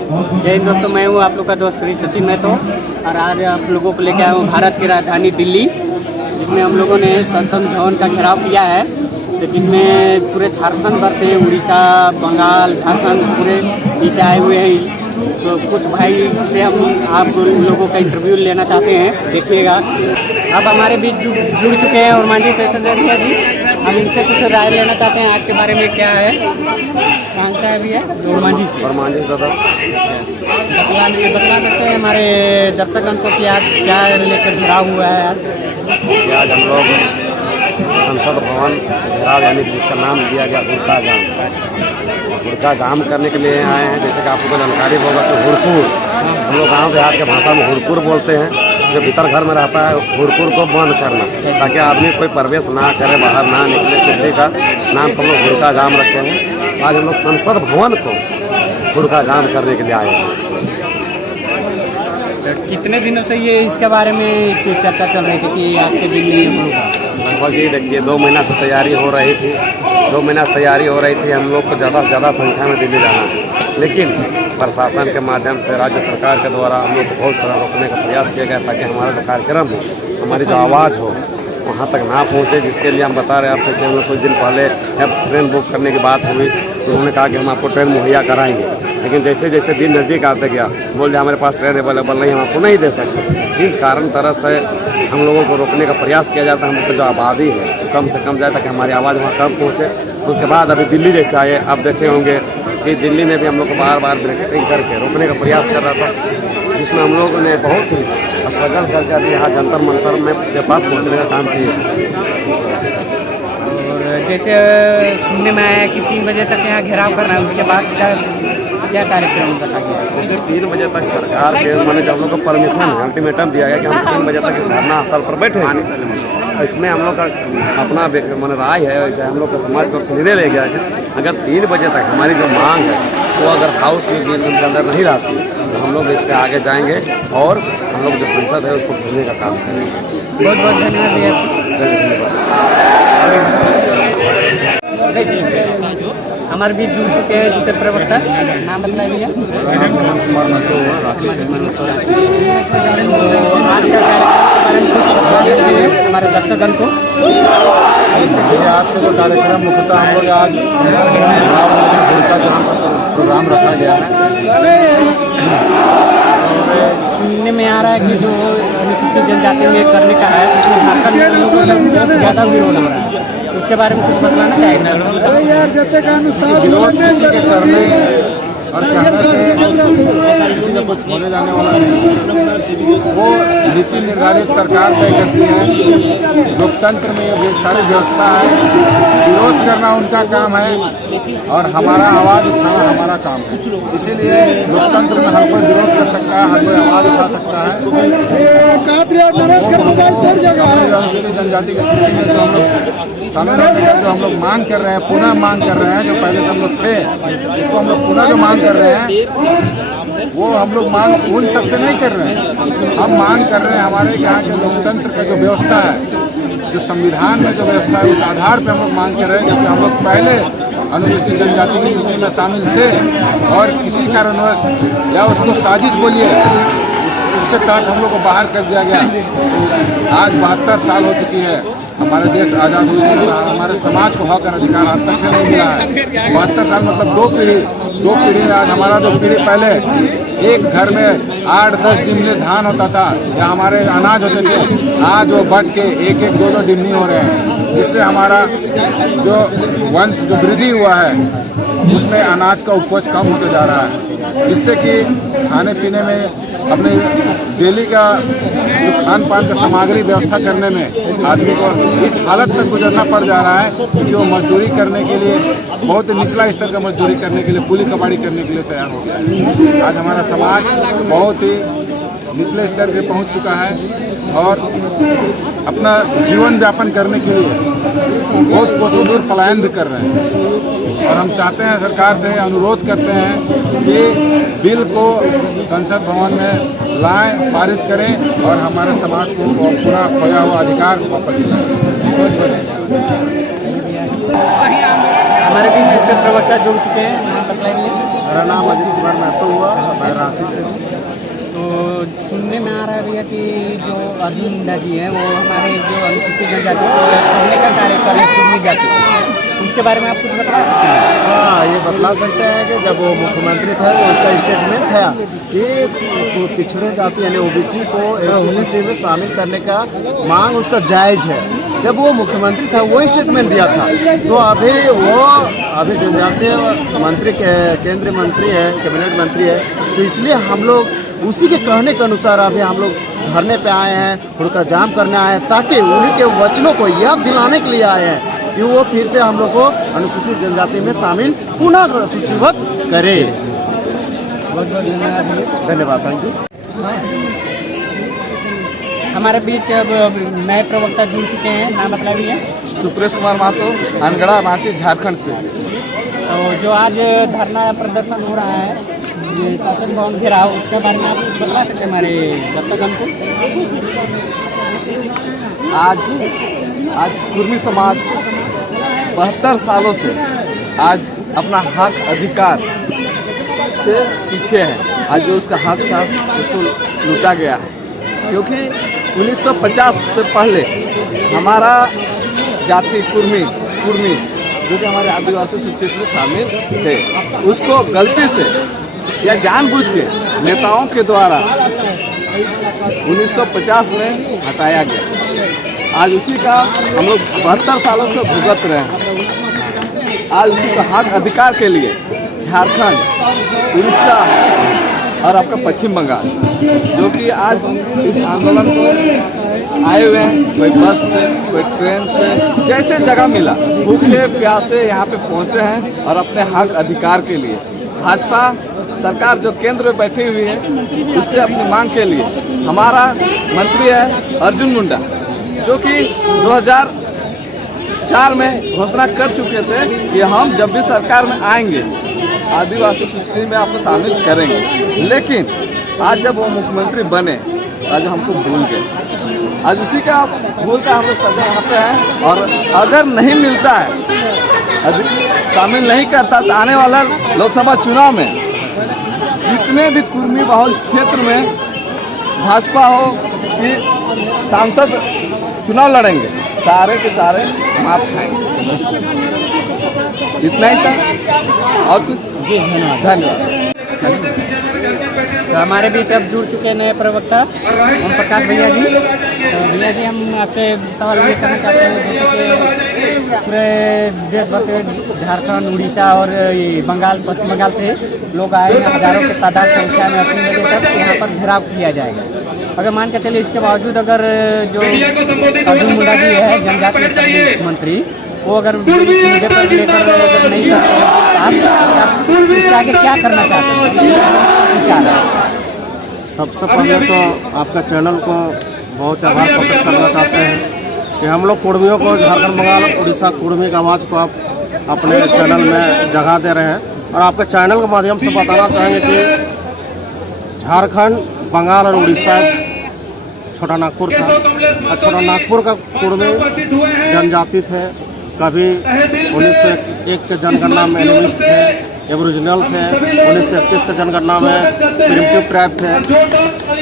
जय हिंद दोस्तों, मैं हूँ आप लोग का दोस्त श्री सचिन महतो और आज आप लोगों को लेकर आया हूँ भारत की राजधानी दिल्ली, जिसमें हम लोगों ने संसद भवन का घेराव किया है। तो जिसमें पूरे झारखंड भर से, उड़ीसा, बंगाल, झारखंड पूरे इसे आए हुए हैं। तो कुछ भाई से हम आप लोगों का इंटरव्यू लेना चाहते हैं, देखिएगा। अब हमारे बीच जुड़ चुके हैं और मांझी सेशन भैया जी, हम इनसे कुछ राय लेना चाहते हैं आज के बारे में। क्या है, कौन सा है भैया? मांझी से। और मांझी दादा बता सकते हैं हमारे दर्शकगण को कि आज क्या लेकर घेराव हुआ है? आज हम लोग संसद भवन घेराव, यानी जिसका नाम दिया गया हुड़का जाम, हुड़का जाम करने के लिए आए हैं। जैसे कि आपको जानकारी होगा तो हुड़कुर, हम लोग गाँव देहात के भाषा में हुड़कुर बोलते हैं। जो भीतर घर में रहता है हुड़कुर को बंद करना, ताकि आदमी कोई प्रवेश ना करे, बाहर ना निकले, किसी का नाम हम लोग हुड़का जाम रखे हैं। आज हम लोग संसद भवन को हुड़का जाम करने के लिए आए हैं। कितने दिनों से ये इसके बारे में चर्चा चल रही थी कि आज के दिन में होगा? लगभग ये देखिए 2 महीना से तैयारी हो रही थी। 2 महीना से तैयारी हो रही थी। हम लोग को ज़्यादा से ज़्यादा संख्या में दिल्ली जाना है, लेकिन प्रशासन के माध्यम से, राज्य सरकार के द्वारा हम लोग को बहुत सारा रोकने का प्रयास किया गया, ताकि हमारा जो कार्यक्रम हो, हमारी जो आवाज़ हो, वहाँ तक ना पहुँचे। जिसके लिए हम बता रहे हैं आपको कि हम लोग कुछ दिन पहले जब ट्रेन बुक करने की बात हुई तो उन्होंने कहा कि हम आपको ट्रेन मुहैया कराएंगे, लेकिन जैसे जैसे दिन नज़दीक आते गया बोल दिया हमारे पास ट्रेन अवेलेबल नहीं, हम आपको नहीं दे सकते। इस कारण तरह से हम लोगों को रोकने का प्रयास किया जाता है। हम लोग जो आबादी है वो कम से कम जाए, ताकि हमारी आवाज़ वहाँ कम पहुँचे। तो उसके बाद अभी दिल्ली जैसे आए, आप देखे होंगे कि दिल्ली में भी हम लोग को बार बार ब्रेकिंग करके रोकने का प्रयास कर रहा था, जिसमें हम लोगों ने बहुत ही स्ट्रगल करके अभी यहाँ जंतर मंतर में के पास पहुँचने का काम किया। और जैसे सुनने में आया कि 3 बजे तक यहाँ घेराव करना है, उसके बाद क्या कार्यक्रम रखा गया? जैसे 3 बजे तक सरकार के मैंने जब हम लोग को परमिशन, अल्टीमेटम दिया गया कि हम 3 बजे तक धरना स्थल पर बैठे। इसमें हम लोग का अपना मैंने राय है, हम लोग का समाज को निर्णय ले गया है। अगर 3 बजे तक हमारी जो मांग है वो अगर हाउस के बिल के अंदर नहीं रहती तो हम लोग इससे आगे जाएंगे और हम लोग जो संसद है उसको खोलने का काम करेंगे। बहुत बहुत धन्यवाद। हमारे बीच जुड़ चुके हैं जिसे प्रवक्ता, नाम बताइए। आज का कार्यक्रम हमारे दर्शकगण को, आज का जो कार्यक्रम मुख्यतः हम लोग आज हुड़का जाम प्रोग्राम रखा गया है। सुनने में आ रहा है कि जो अनुसूचित जनजाति में करने का है उसमें झारखंड ज़्यादा विरोध हो रहा है, उसके बारे में कुछ बताना चाहेंगे? विरोध किसी के करने और कहने से किसी का कुछ होने जाने वाला नहीं। वो नीति निर्धारित सरकार तय करती है। लोकतंत्र में ये सारी व्यवस्था है। विरोध करना उनका काम है और हमारा आवाज़ उठाना हमारा काम है। इसीलिए लोकतंत्र में हर कोई विरोध कर सकता है, हर कोई आवाज़ उठा सकता है। अनुसूचित जनजाति की सूची में जो हम लोग हम लोग मांग कर रहे हैं, पुनः मांग कर रहे हैं, जो पहले से हम लोग थे उसको हम लोग पुनः जो मांग कर रहे हैं, वो हम लोग मांग उन सबसे नहीं कर रहे हैं। हम मांग कर रहे हैं हमारे यहाँ के लोकतंत्र का जो व्यवस्था है, जो संविधान में जो व्यवस्था है, उस आधार पर हम लोग मांग कर रहे हैं। क्योंकि हम लोग पहले अनुसूचित जनजाति की सूची में शामिल थे और किसी कारणवश या उसको साजिश बोलिए उसके तहत हम लोग को बाहर कर दिया गया। आज 72 साल हो चुकी है हमारे देश आज़ाद हुए, हमारे समाज को हक और अधिकार आज तक से नहीं मिला है। 72 साल मतलब 2 पीढ़ी में आज हमारा जो पीढ़ी पहले एक घर में 8-10 डिमले धान होता था या हमारे अनाज होते थे, आज वो बढ़ के 1-1, 2-2 डिमनी हो रहे हैं। जिससे हमारा जो वंश जो वृद्धि हुआ है उसमें अनाज का उपज कम होते जा रहा है, जिससे कि खाने पीने में अपने डेली का जो खान पान का सामग्री व्यवस्था करने में आदमी को इस हालत में गुजरना पड़ जा रहा है कि वो मजदूरी करने के लिए, बहुत निचला स्तर का मजदूरी करने के लिए, कुली कबाड़ी करने के लिए तैयार हो गया है। आज हमारा समाज बहुत ही निचले स्तर पे पहुंच चुका है और अपना जीवन यापन करने के लिए बहुत कोसों दूर पलायन भी कर रहे हैं। और हम चाहते हैं, सरकार से अनुरोध करते हैं कि बिल को संसद भवन में लाएं, पारित करें और हमारे समाज को पूरा खोया हुआ अधिकार वापस दिलाएं। हमारे बीच से प्रवक्ता जुड़ चुके हैं, नाम बताइए। मेरा नाम अजीत कुमार महतो हुआ। रांची से। तो सुनने में आ रहा है भैया कि जो अर्जुन मुंडा जी हैं वो हमारे जो अनुसूचित जनजाति को पढ़ने का कार्य कर रहे हैं कुर्मी जाति, उसके बारे में आप कुछ बता सकते हैं? हाँ, ये बतला सकते हैं कि जब वो मुख्यमंत्री था तो उसका स्टेटमेंट था कि पिछड़े जाति यानी ओबीसी को एसटी सूची में शामिल करने का मांग उसका जायज है। जब वो मुख्यमंत्री था वो स्टेटमेंट दिया था, तो अभी जनजातीय मंत्री केंद्रीय मंत्री है, कैबिनेट मंत्री है, तो इसलिए हम लोग उसी के कहने के अनुसार अभी हम लोग धरने पे आए हैं, उनका जाम करने आए हैं, ताकि उन्हीं के वचनों को याद दिलाने के लिए आए हैं कि वो फिर से हम लोग को अनुसूचित जनजाति में शामिल पुनः सूचीबद्ध करे। बहुत बहुत धन्यवाद। धन्यवाद, थैंक यू। हमारे बीच अब नए प्रवक्ता जुड़ चुके हैं, नाम बताइए। सुप्रेश कुमार महतो, अनगढ़ा, रांची, झारखंड से। तो जो आज धरना प्रदर्शन हो रहा है, ये शासन भवन घेराव, उसके बारे में आप कुछ बता सकते हैं हमारे दर्शकों को? आज कुर्मी समाज 72 सालों से आज अपना हक अधिकार से पीछे है। आज जो उसका हक था उसको लूटा गया है, क्योंकि 1950 से पहले हमारा जाति कुर्मी जो कि हमारे आदिवासी सूची में शामिल थे, उसको गलती से या जानबूझ के नेताओं के द्वारा 1950 में हटाया गया। आज उसी का हम लोग 72 सालों से भुगत रहे हैं। आज उसी का हक अधिकार के लिए झारखंड, उड़ीसा और आपका पश्चिम बंगाल, जो कि आज इस आंदोलन को आए हुए हैं, कोई बस से, कोई ट्रेन से, जैसे जगह मिला भूखे प्यासे यहाँ पे पहुँचे हैं और अपने हक अधिकार के लिए। भाजपा सरकार जो केंद्र में बैठी हुई है, उससे अपनी मांग के लिए हमारा मंत्री है अर्जुन मुंडा, जो कि 2004 में घोषणा कर चुके थे कि हम जब भी सरकार में आएंगे आदिवासी सूची में आपको शामिल करेंगे। लेकिन आज जब वो मुख्यमंत्री बने, आज हमको भूल गए। आज उसी का भूल का हम लोग सजा यहाँ पे हैं, और अगर नहीं मिलता है, शामिल नहीं करता, तो आने वाला लोकसभा चुनाव में जितने भी कुर्मी बहुल क्षेत्र में भाजपा हो कि सांसद चुनाव लड़ेंगे, सारे के सारे माफ खाएंगे। इतना ही सर, और कुछ? जी धन्यवाद। तो हमारे बीच अब जुड़ चुके नए प्रवक्ता ओम प्रकाश भैया जी। तो भैया जी, हम आपसे सवाल ये करना चाहते हैं, जैसे कि पूरे देश भर से, झारखंड, उड़ीसा और बंगाल, पश्चिम बंगाल से लोग आए हैं, हजारों की तादाद संख्या में अपनी जगह तक यहाँ पर घेराव किया जाएगा। अगर मान के चलिए इसके बावजूद अगर जो अर्जुन मुंडा जी है, जनजातीय मंत्री, वो अगर मुद्दे पर लेकर नहीं करते हैं, आगे क्या करना चाहते हैं? सबसे पहले तो आपका चैनल को बहुत आभार प्रकट करना चाहते हैं कि हम लोग कुर्मियों को, झारखंड, बंगाल, उड़ीसा कुर्मी की आवाज़ को आप अपने चैनल में जगह दे रहे हैं। और आपके चैनल के माध्यम से बताना चाहेंगे कि झारखंड, बंगाल और उड़ीसा छोटा नागपुर था, और छोटा नागपुर का कुर्मी जनजाति थे। कभी 1901 के जनगणना में एनिमिस्ट थे, एबोरिजिनल थे, 1931 के जनगणना में प्रिमिटिव ट्राइब थे।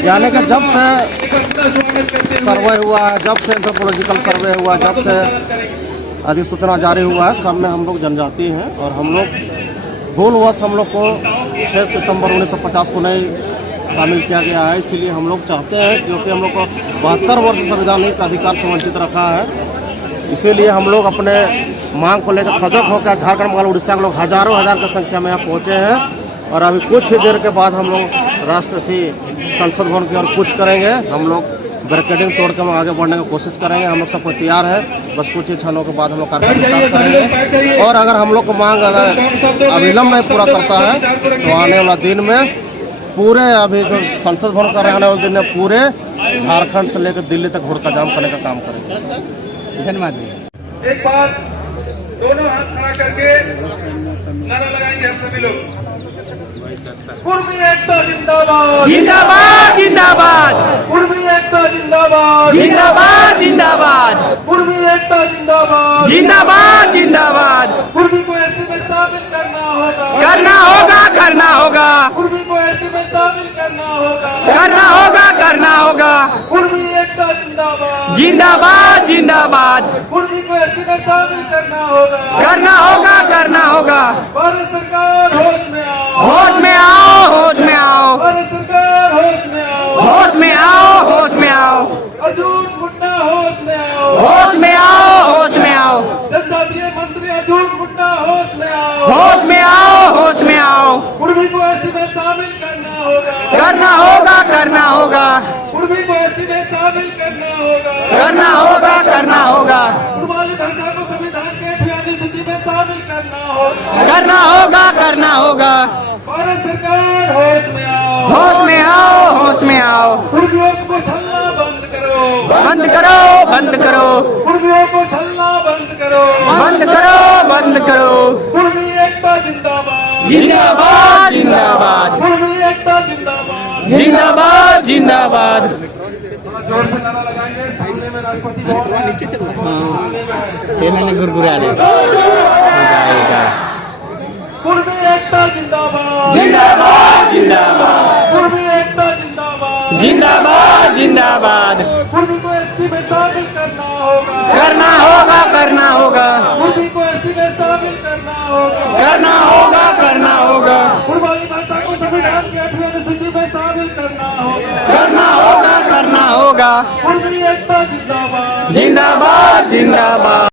यानी कि जब से सर्वे हुआ है, जब से एंथ्रोपोलॉजिकल सर्वे हुआ, जब से अधिसूचना जारी हुआ है, सब में हम लोग जनजाति हैं। और हम लोग भूलवश हम लोग को 6 सितंबर 1950 को नहीं शामिल किया गया है। इसीलिए हम लोग चाहते हैं, क्योंकि हम लोग को 72 वर्ष संवैधानिक अधिकार से वंचित रखा है, इसीलिए हम लोग अपने मांग को लेकर सजग होकर झारखंड, बंगाल, उड़ीसा के लोग हजारों हजार की संख्या में यहाँ पहुँचे हैं। और अभी कुछ ही देर के बाद हम लोग राष्ट्रपति संसद भवन की ओर कूच करेंगे। हम लोग बैरिकेडिंग तोड़ के हम आगे बढ़ने की कोशिश करेंगे। हम लोग सबको तैयार है, बस कुछ ही क्षणों के बाद हम लोग कार्यक्रम स्टार्ट करेंगे। और अगर हम लोग को मांग अगर अविलंब नहीं पूरा करता है, तो आने वाला दिन में पूरे, अभी जो संसद भवन का रहने वाले दिन में पूरे झारखंड से लेकर दिल्ली तक हुड़का जाम करने का काम करेंगे। धन्यवाद। एक बार दोनों हाथ खड़ा करके नारा लगाएंगे हम सभी लोग। कुर्मी एकता जिंदाबाद, जिंदाबाद जिंदाबाद, कुर्मी एकता जिंदाबाद, जिंदाबाद जिंदाबाद, कुर्मी एकता जिंदाबाद, जिंदाबाद जिंदाबाद। कुर्मी को एसटी में शामिल करना होगा, करना होगा, करना होगा, कुर्मी को एसटी में शामिल करना होगा, करना होगा, करना होगा। कुर्मी एकता जिंदाबाद, जिंदाबाद, जिंदाबाद, कुर्मी को एसटी में शामिल करना होगा, करना होगा, करना होगा। भारत सरकार होश में आओ, होश में आओ, होश में आओ, भारत सरकार होश में आओ, होश में आओ, होश में आओ, अर्जुन मुंडा होश में आओ, होश में आओ, होश में आओ, जनजातीय मंत्री अर्जुन मुंडा होश में आओ, होश में आओ, होश में आओ। कुर्मी को एसटी में शामिल करना होगा, करना होगा, करना होगा, कुर्मी को एसटी में शामिल करना होगा, करना होगा, करना होगा, कुर्बानी भाषा को संविधान के 88वीं सूची में शामिल करना होगा, करना होगा, करना होगा। भारत सरकार होश में आओ, होश में आओ, होश में आओ। कुर्मियों को छलना बंद करो, बंद करो, बंद करो, कुर्मियों को छलना बंद करो, बंद करो, बंद करो। कुर्मी एकता जिंदाबाद, जिंदाबाद, जिंदाबाद, कुर्मी एकता जिंदाबाद। जिंदाबाद, जिंदाबाद। थोड़ा जोर से नारा लगाएंगे, सामने में राष्ट्रपति भवन है, नीचे चल सामने में है। ये मैंने गुरगुरा ले कुर्मी एकता जिंदाबाद, जिंदाबाद, जिंदाबाद, कुर्मी एकता जिंदाबाद, जिंदाबाद, जिंदाबाद। कुर्मी को एसटी में शामिल करना होगा, करना होगा, करना होगा, कुर्मी को एसटी में शामिल करना होगा, करना होगा, करना होगा, कुर्बानी भाषा को संविधान की 8वीं अनुसूची में शामिल करना होगा, करना होगा, करना होगा। कुर्मी एकता जिंदाबाद। जिंदाबाद, जिंदाबाद।